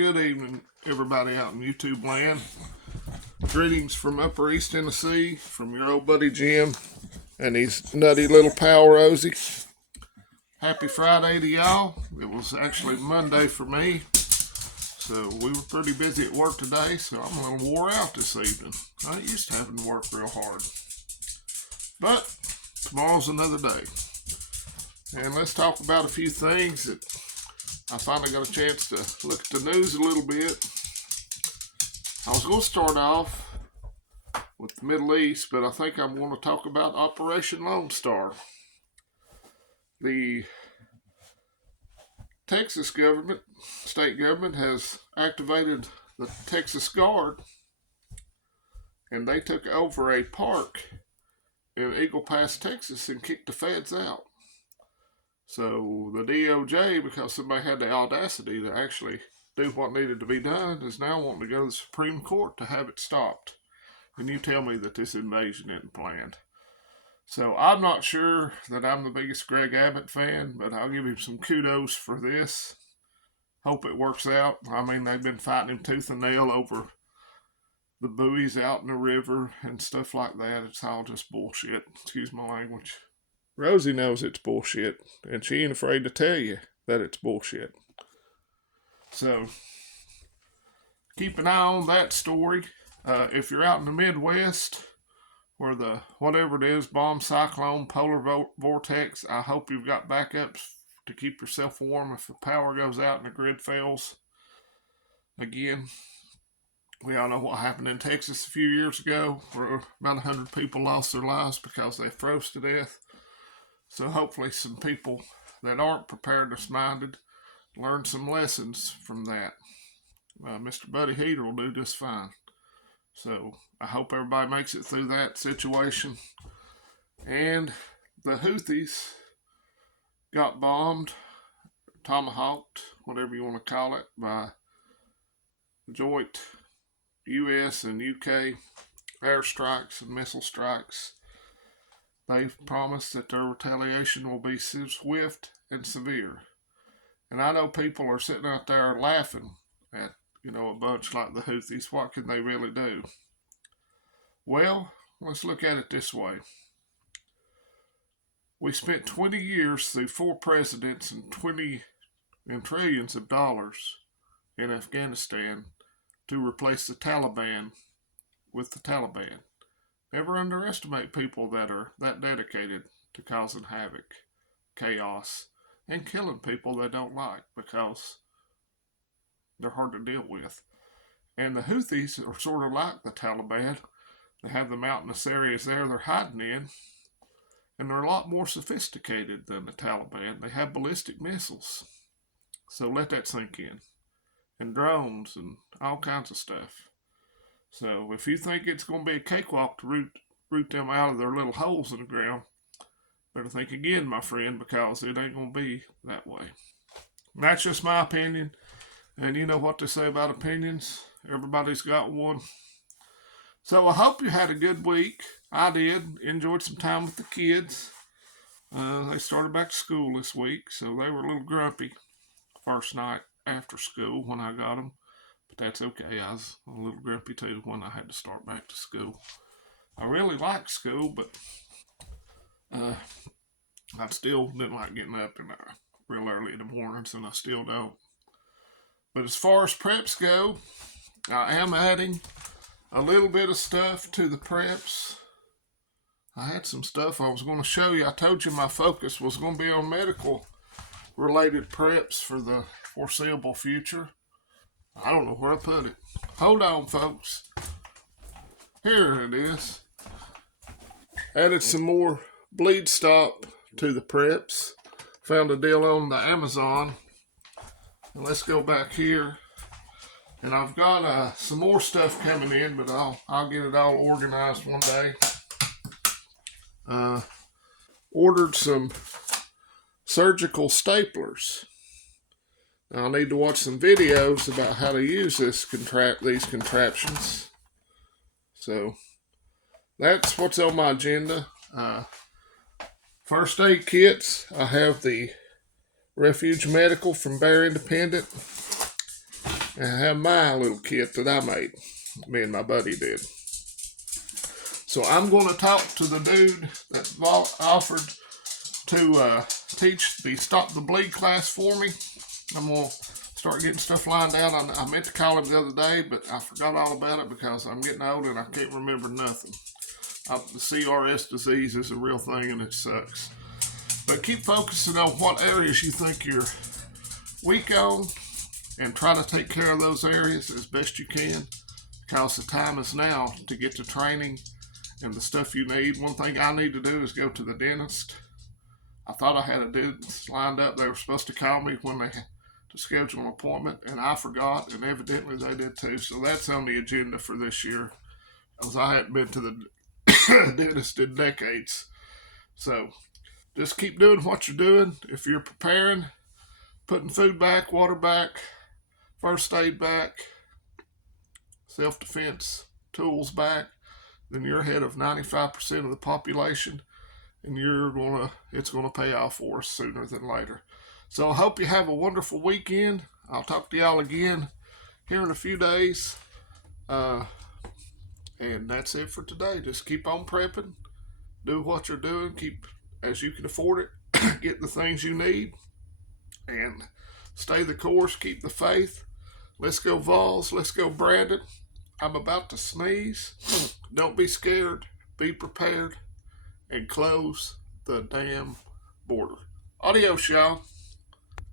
Good evening, everybody out in YouTube land. Greetings from Upper East Tennessee, from your old buddy Jim and his nutty little pal Rosie. Happy Friday to y'all. It was actually Monday for me, so we were pretty busy at work today, so I'm a little wore out this evening. I ain't used to having to work real hard. But tomorrow's another day. And let's talk about a few things that I finally got a chance to look at the news a little bit. I was going to start off with the Middle East, but I think I'm going to talk about Operation Lone Star. The Texas government, state government, has activated the Texas Guard, and they took over a park in Eagle Pass, Texas, and kicked the feds out. So the DOJ, because somebody had the audacity to actually do what needed to be done, is now wanting to go to the Supreme Court to have it stopped. And you tell me that this invasion isn't planned. So I'm not sure that I'm the biggest Greg Abbott fan, but I'll give him some kudos for this. Hope it works out. I mean, they've been fighting him tooth and nail over the buoys out in the river and stuff like that. It's all just bullshit. Excuse my language. Rosie knows it's bullshit, and she ain't afraid to tell you that it's bullshit. So, keep an eye on that story. If you're out in the Midwest, where the, whatever it is, bomb, cyclone, polar vortex, I hope you've got backups to keep yourself warm if the power goes out and the grid fails. Again, we all know what happened in Texas a few years ago, where about 100 people lost their lives because they froze to death. So hopefully some people that aren't preparedness-minded learn some lessons from that. Mr. Buddy Heater will do just fine. So I hope everybody makes it through that situation. And the Houthis got bombed, tomahawked, whatever you want to call it, by joint U.S. and U.K. airstrikes and missile strikes. They've promised that their retaliation will be swift and severe. And I know people are sitting out there laughing at, a bunch like the Houthis. What can they really do? Well, let's look at it this way. We spent 20 years through 4 presidents and trillions of dollars in Afghanistan to replace the Taliban with the Taliban. Never underestimate people that are that dedicated to causing havoc, chaos, and killing people they don't like because they're hard to deal with. And the Houthis are sort of like the Taliban. They have the mountainous areas there they're hiding in, and they're a lot more sophisticated than the Taliban. They have ballistic missiles. So let that sink in. And drones and all kinds of stuff. So if you think it's going to be a cakewalk to root them out of their little holes in the ground, better think again, my friend, because it ain't going to be that way. And that's just my opinion. And you know what they say about opinions. Everybody's got one. So I hope you had a good week. I did. Enjoyed some time with the kids. They started back to school this week, so they were a little grumpy first night after school when I got them. But that's okay. I was a little grumpy too when I had to start back to school. I really liked school, but I still didn't like getting up real early in the mornings, and I still don't. But as far as preps go, I am adding a little bit of stuff to the preps. I had some stuff I was going to show you. I told you my focus was going to be on medical-related preps for the foreseeable future. I don't know where I put it. Hold on, folks. Here it is. Added some more bleed stop to the preps. Found a deal on the Amazon. And let's go back here. And I've got some more stuff coming in, but I'll get it all organized one day. Ordered some surgical staplers. Now, I need to watch some videos about how to use these contraptions. So, that's what's on my agenda. First aid kits. I have the Refuge Medical from Bear Independent. and have my little kit that I made. Me and my buddy did. So I'm going to talk to the dude that offered to teach the Stop the Bleed class for me. I'm going to start getting stuff lined out. I meant to call him the other day, but I forgot all about it because I'm getting old and I can't remember nothing. The CRS disease is a real thing and it sucks. But keep focusing on what areas you think you're weak on and try to take care of those areas as best you can, because the time is now to get to training and the stuff you need. One thing I need to do is go to the dentist. I thought I had a dentist lined up. They were supposed to call me when they had to schedule an appointment, and I forgot, and evidently they did too. So that's on the agenda for this year, because I hadn't been to the dentist in decades. So just keep doing what you're doing. If you're preparing, putting food back, water back, first aid back, self-defense tools back, then you're ahead of 95% of the population, and it's gonna pay off for us sooner than later. So I hope you have a wonderful weekend. I'll talk to y'all again here in a few days. And that's it for today. Just keep on prepping. Do what you're doing. Keep as you can afford it. Get the things you need. And stay the course. Keep the faith. Let's go Vols. Let's go Brandon. I'm about to sneeze. Don't be scared. Be prepared. And close the damn border. Adios, y'all.